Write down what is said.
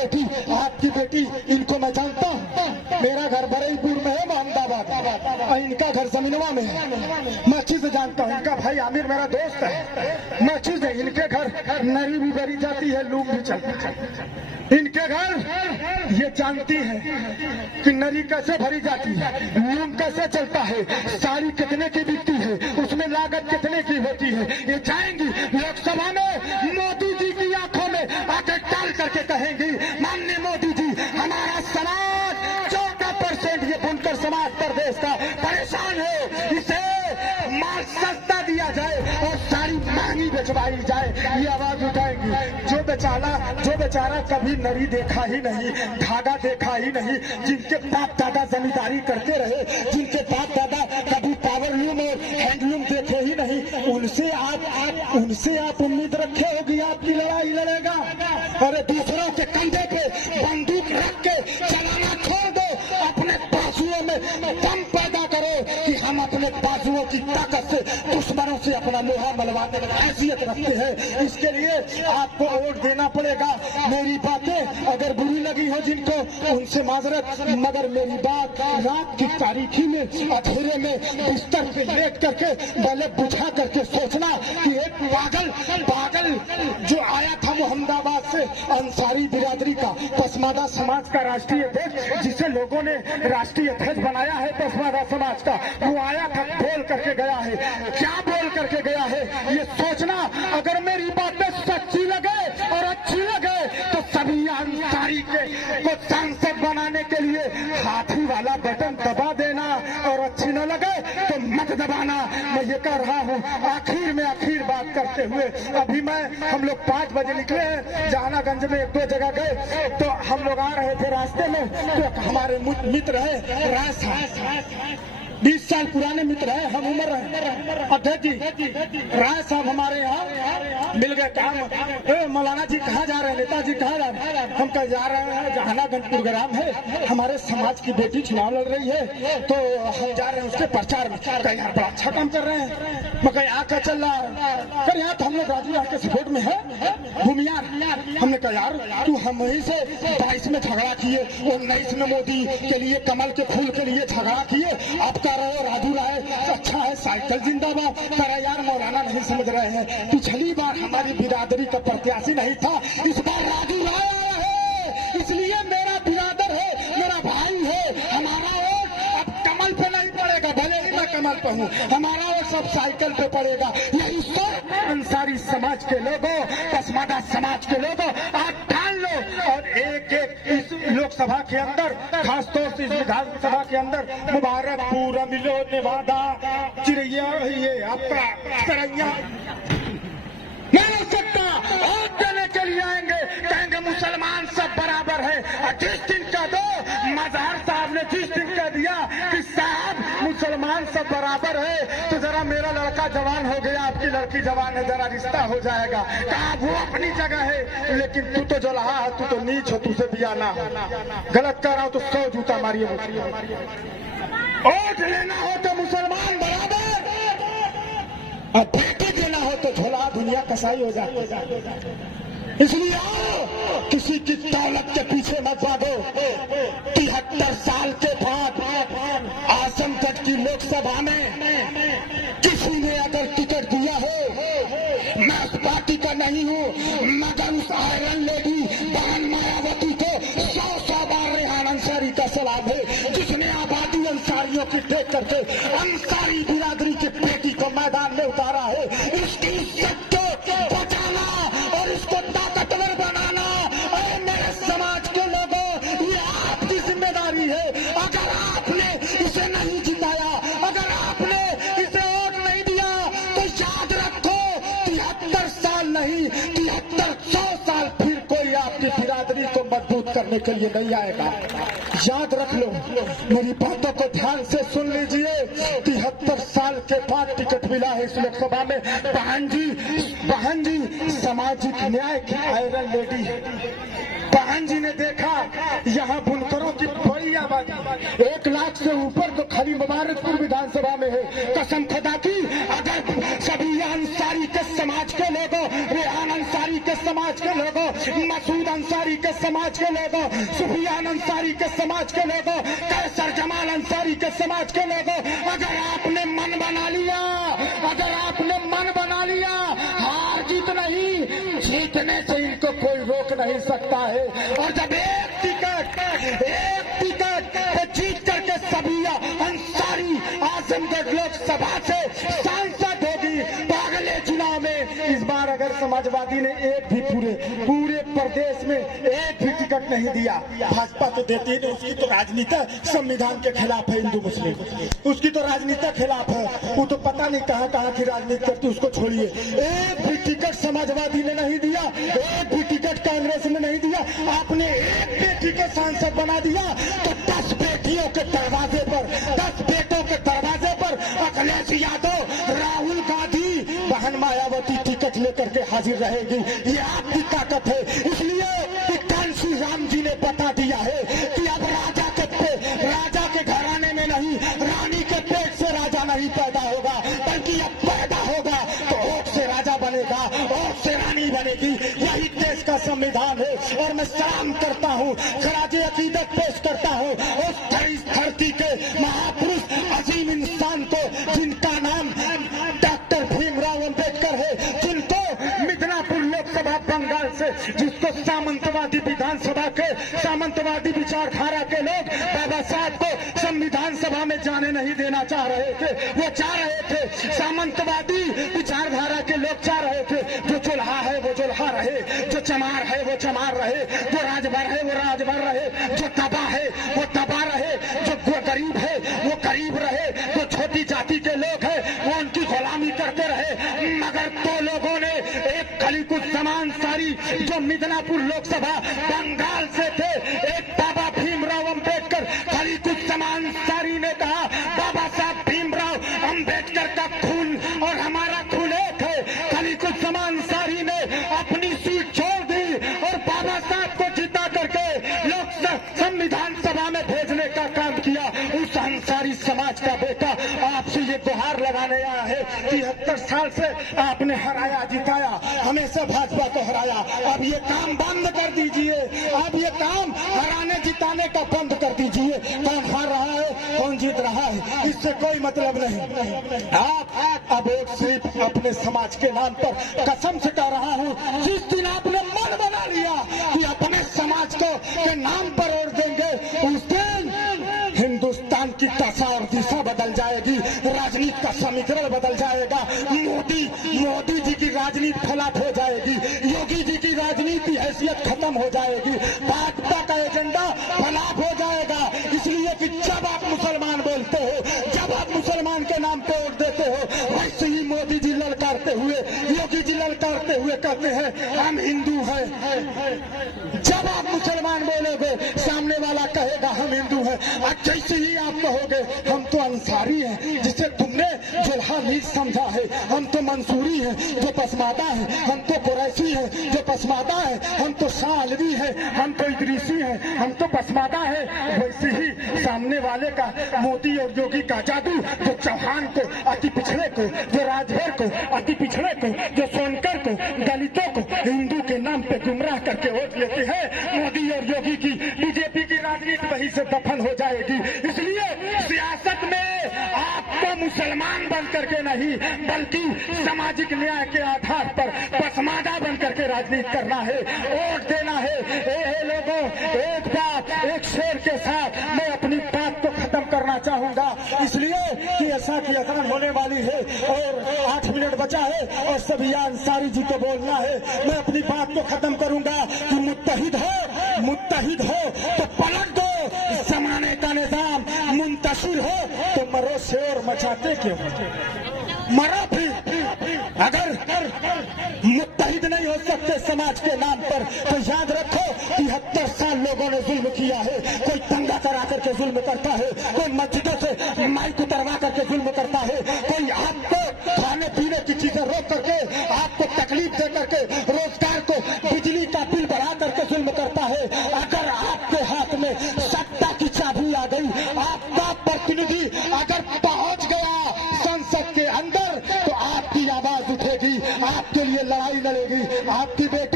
बेटी, आपकी बेटी, इनको मैं जानता हूँ। मेरा घर बरईपुर में है, मोहम्मदाबाद, और इनका घर जमीनवा में है। मैं अच्छी से जानता हूँ। इनका भाई आमिर मेरा दोस्त है। मैं अच्छी से, इनके घर नरी भी भरी जाती है, लूम भी चलती है। इनके घर ये जानती है कि नरी कैसे भरी जाती है, लूम कैसे चलता है, साड़ी कितने की बिकती है, उसमें लागत कितने की होती है। ये जाएंगी लोकसभा में, मोदी जी की आंखों में आके डाल करके कहेंगी, माननीय मोदी जी, हमारा समाज 14% ये बुनकर समाज प्रदेश का परेशान है, इसे माल सस्ता दिया जाए और साड़ी महंगी बेचवाई जाए। ये आवाज उठाएंगी। जो बेचारा कभी नरी देखा ही नहीं, धागा देखा ही नहीं, जिनके बाप दादा जमींदारी करते रहे, जिनके बाप दादा कभी पावरलूम और हैंडलूम देखे ही नहीं, उनसे आप उम्मीद रखे होगी आपकी लड़ाई लड़ेगा। अरे दूसरों के कंधे पे बंदूक रख के चलाना छोड़ दो, अपने बाजुओं में दम पैदा करो कि हम अपने बाजुओं की ताकत से दुश्मनों से अपना लोहा मनवाने की हैसियत रखते हैं। इसके लिए आपको वोट देना पड़ेगा। मेरी बातें अगर बुरी लगी हो जिनको, उनसे माजरत, मगर मेरी बात रात की तारीखी में अंधेरे में बिस्तर पे लेट करके बल्ब बुझा करके सोचना कि एक पागल जो आया था मोहम्मदाबाद से, अंसारी बिरादरी का, पसमादा समाज का राष्ट्रीय अध्यक्ष, जिसे लोगों ने राष्ट्रीय अध्यक्ष बनाया है पसमादा समाज का, वो आया था, बोल करके गया है। क्या बोल करके गया है ये सोचना। अगर मेरी बातें सच्ची लगे और अच्छी लगे तो सभी अंसारी को सांसद बनाने के लिए हाथी वाला बटन दबा देना, और अच्छी न लगे तो मत दबाना। मैं ये कह रहा हूँ। आखिर बात करते हुए, अभी हम लोग 5 बजे निकले हैं, जहानागंज में 1-2 जगह गए, तो हम लोग आ रहे थे रास्ते में, तो हमारे मित्र है राय साहब, 20 साल पुराने मित्र है, हम उम्र रहे अध्यक्ष जी, राय साहब हमारे यहाँ मिल गए। काम मौलाना जी कहाँ जा रहे हैं, नेताजी कहाँ जा रहे हैं? हम कह जा रहे हैं जहानागंज प्रोग्राम है, हमारे समाज की बेटी चुनाव लड़ रही है, तो हम जा रहे हैं उसके प्रचार में। कह यार बड़ा अच्छा काम कर रहे हैं। मैं कह क्या चल रहा है? कर यहाँ तो हम लोग राजू के सपोर्ट में है भूमियार। हमने कहा यार तू हम वहीं से 22 में झगड़ा किए, 19 में मोदी के लिए, कमल के फूल के लिए झगड़ा किए, आपका रहो राजू राय अच्छा है, साइकिल जिंदाबाद। कह यार मौलाना नहीं समझ रहे हैं, पिछली बार हमारी बिरादरी का प्रत्याशी नहीं था, इस बार राजू राय आया है, इसलिए मेरा बिरादर है, मेरा भाई है, हमारा वोट अब कमल पे नहीं पड़ेगा, भले ही मैं कमल पे हूँ, हमारा वोट सब साइकिल पे पड़ेगा। यही सब अंसारी समाज के लोगों, पसमादा समाज के लोगों, आप ठान लो। और एक इस लोकसभा के अंदर, खासतौर से इस विधानसभा के अंदर, मुबारकपुर, अमिलो, नेवादा, चिड़ैया, ये आपका सरैया नहीं हो सकता। वोट देने के लिए आएंगे, कहेंगे मुसलमान सब बराबर है। और जिस दिन का दो मजहर साहब ने जिस दिन कह दिया कि साहब मुसलमान सब बराबर है, तो जरा मेरा लड़का जवान हो गया, आपकी लड़की जवान है, जरा रिश्ता हो जाएगा। कहा वो अपनी जगह है, लेकिन तू तो जो रहा है, तू तो नीच हो, तुझसे बिया ना हो। गलत कर रहा हो तो 100 जूता मारिए। वोट लेना हो तो मुसलमान बराबर, और बेटी देना हो तो झोला दुनिया कसाई हो जाए। इसलिए आओ, किसी की दौलत के पीछे मत भागो। 73 साल के बाद आजमगढ़ की लोकसभा में किसी ने अगर टिकट दिया हो, मैं उस पार्टी का नहीं हूँ, मगर उस आयरन लेडी बहन मायावती को 100 बार रेहान अंसारी का सलाम है, जिसने आबादी अंसारियों की देख करके अंसारी बिरादरी की बेटी को मैदान में उतारा है। इसकी इज्जत को बचाना और इसको ताकतवर बनाना, और मेरे समाज के लोगों, ये आपकी जिम्मेदारी है। अगर आपने इसे नहीं जिताया, अगर आपने इसे वोट नहीं दिया, तो याद रखो 73 साल नहीं, 73-100 साल फिर कोई आपकी बिरादरी को मजबूत करने के लिए नहीं आएगा। याद रख लो, मेरी बातों को ध्यान से सुन लीजिए। 73 साल के बाद टिकट मिला है इस लोकसभा में। बहन जी सामाजिक न्याय की आयरन लेडी है। बहन जी ने देखा यहाँ बुनकरों की बड़ी आबादी, 1 लाख से ऊपर तो खाली मुबारकपुर विधानसभा में है। कसम खुदा की, अगर सभी अंसारी के समाज के लोगों, रेहान अंसारी के समाज के लोगों, मसूद अंसारी के समाज के लोगों, सुफियान अंसारी के समाज के लोगों, कैसर जमाल अंसारी के समाज के लोगों, अगर आपने मन बना लिया, अगर आपने मन बना लिया, हार जीत नहीं, जीतने से इनको कोई रोक नहीं सकता है। और जब एक टिकट जीत करके सबीया अंसारी आजमगढ़ लोकसभा से सांसद होगी, तो अगले चुनाव में इस बार अगर समाजवादी ने एक भी पूरे प्रदेश में एक भी टिकट नहीं दिया, भाजपा तो देती नहीं, उसकी तो राजनीति संविधान के खिलाफ है, हिंदू मुस्लिम उसकी तो राजनीति खिलाफ है, वो तो पता नहीं कहाँ कहाँ की राजनीति करती, उसको छोड़िए। एक भी टिकट समाजवादी ने नहीं दिया, एक भी टिकट कांग्रेस ने नहीं दिया, आपने एक बेटी को सांसद बना दिया, तो 10 बेटियों के दरवाजे पर, 10 बेटों के दरवाजे पर अखिलेश यादव, राहुल गांधी, बहन मायावती टिकट लेकर के हाजिर रहेगी। ये आपकी ताकत है। इसलिए कांशी राम जी ने बता दिया है कि अब राजा के घराने में नहीं, रानी के पेट से राजा नहीं पैदा होगा, बल्कि अब पैदा होगा तो ओट से राजा बनेगा, ओट से रानी बनेगी। यही देश का संविधान है। और मैं सलाम करता हूँ, खराजे अकीदत पेश करता हूँ उस धरती के महापुरुष अजीम इंसान को, जिनका नाम डॉक्टर भीमराव अंबेडकर है, जिनको मिदनापुर लोकसभा बंगाल से, जिसको सामंतवादी विधानसभा के, सामंतवादी विचारधारा के लोग बाबा साहब को संविधान सभा में जाने नहीं देना चाह रहे थे, वो चाह रहे थे, सामंतवादी विचारधारा के लोग चाह रहे थे, जो चुल्हा है वो चुल्हा रहे, जो चमार है वो चमार रहे, जो राजभर है वो राजभर रहे, जो तबाह है वो तबाह रहे, जो गरीब है वो गरीब रहे, जो छोटी जाति के लोग हैं वो उनकी गुलामी करते रहे। मगर दो लोगों ने, एक खलीकुज्जमान अंसारी जो मिदनापुर लोकसभा बंगाल से थे, एक बाबा भीमराव अंबेडकर, खलीकुज्जमान अंसारी ने कहा बाबा साहब भीमराव अंबेडकर का खून और हमारा खून एक है। खलीकुज्जमान अंसारी ने अपनी सीट छोड़ दी और बाबा साहब को जिता करके लोकसभा संविधान सभा में भेजने का काम किया। उस अंसारी समाज का बेटा आपसे ये गुहार लगाने आया है। 73 साल से आपने हराया जिताया, हमेशा भाजपा को हराया, अब ये काम बंद कर दीजिए, अब ये काम हराने जिताने का बंद कर दीजिए। कौन हार रहा है, कौन जीत रहा है, इससे कोई मतलब नहीं। आप अब एक सिर्फ अपने समाज के नाम पर कसम से कह रहा हूँ, जिस दिन आपने मन बना लिया कि अपने समाज को के नाम पर वोट देंगे, उस दिन हिंदुस्तान की दशा और दिशा बदल जाएगी, राजनीति का समीकरण बदल जाएगा। मोदी जी की राजनीति खिलाफ हो जाएगी, योगी जी की राजनीति हैसियत खत्म हो जाएगी, भाजपा का एजेंडा खिलाफ हो जाएगा। इसलिए कि जब आप मुसलमान बोलते हो, जब आप मुसलमान के नाम पे वोट देते हो, वैसे ही मोदी जी ललकारते हुए, योगी जी ललकारते हुए कहते हैं हम हिंदू हैं। जब आप मुसलमान बोलोगे, सामने वाला कहेगा हम हिंदू हैं। जैसे ही आप कहोगे हम तो अंसारी हैं, जिसे तुमने जुल्हा नीच समझा है, हम तो मंसूरी हैं जो पसमादा है, हम तो कुरैशी हैं जो पसमादा है, हम तो शालवी हैं, हम तो इदरीसी हैं, हम तो पसमादा है। वैसे ही सामने वाले का, मोदी और योगी का जादू, जो चौहान को, अति पिछड़े को, जो राजभर को, अति पिछड़े को, जो सोनकर को, दलितों को हिंदू के नाम पे गुमराह करके वोट लेते हैं, मोदी और योगी की, बीजेपी की राजनीति वहीं से दफन हो जाएगी। इसलिए सियासत में आपको मुसलमान बन करके नहीं, बल्कि सामाजिक न्याय के आधार पर पसमादा बन करके राजनीति करना है, वोट देना है। लोगों, एक बात, एक शेर के साथ मैं अपनी बात को खत्म करना चाहूंगा, इसलिए कि ऐसा की अजान होने वाली है और 8 मिनट बचा है और सभी अंसारी जी को बोलना है। मैं अपनी बात को खत्म करूंगा कि मुत्तहिद हो तो पलट दो, जमाने का निजाम मुंतशिर हो तो मरो शोर मचाते क्यों, मरो भी। अगर मुत्तहिद नहीं हो सकते समाज के नाम पर, तो याद रखो 73 साल लोगों ने जुल्म किया है। कोई दंगा करा करके जुल्म करता है, कोई मस्जिदों से माइक उतरवा करके जुल्म करता है, कोई आपको खाने पीने की चीजें रोक करके, आपको तकलीफ दे करके, रोजगार को, बिजली का बिल बढ़ा करके जुल्म करता है। अगर आपके हाथ में सत्ता की चाबी आ गई, आपका प्रतिनिधि अगर पहुंच गया संसद के अंदर, तो आपकी आवाज उठेगी, आपके लिए लड़ाई लड़ेगी, आपकी बेटी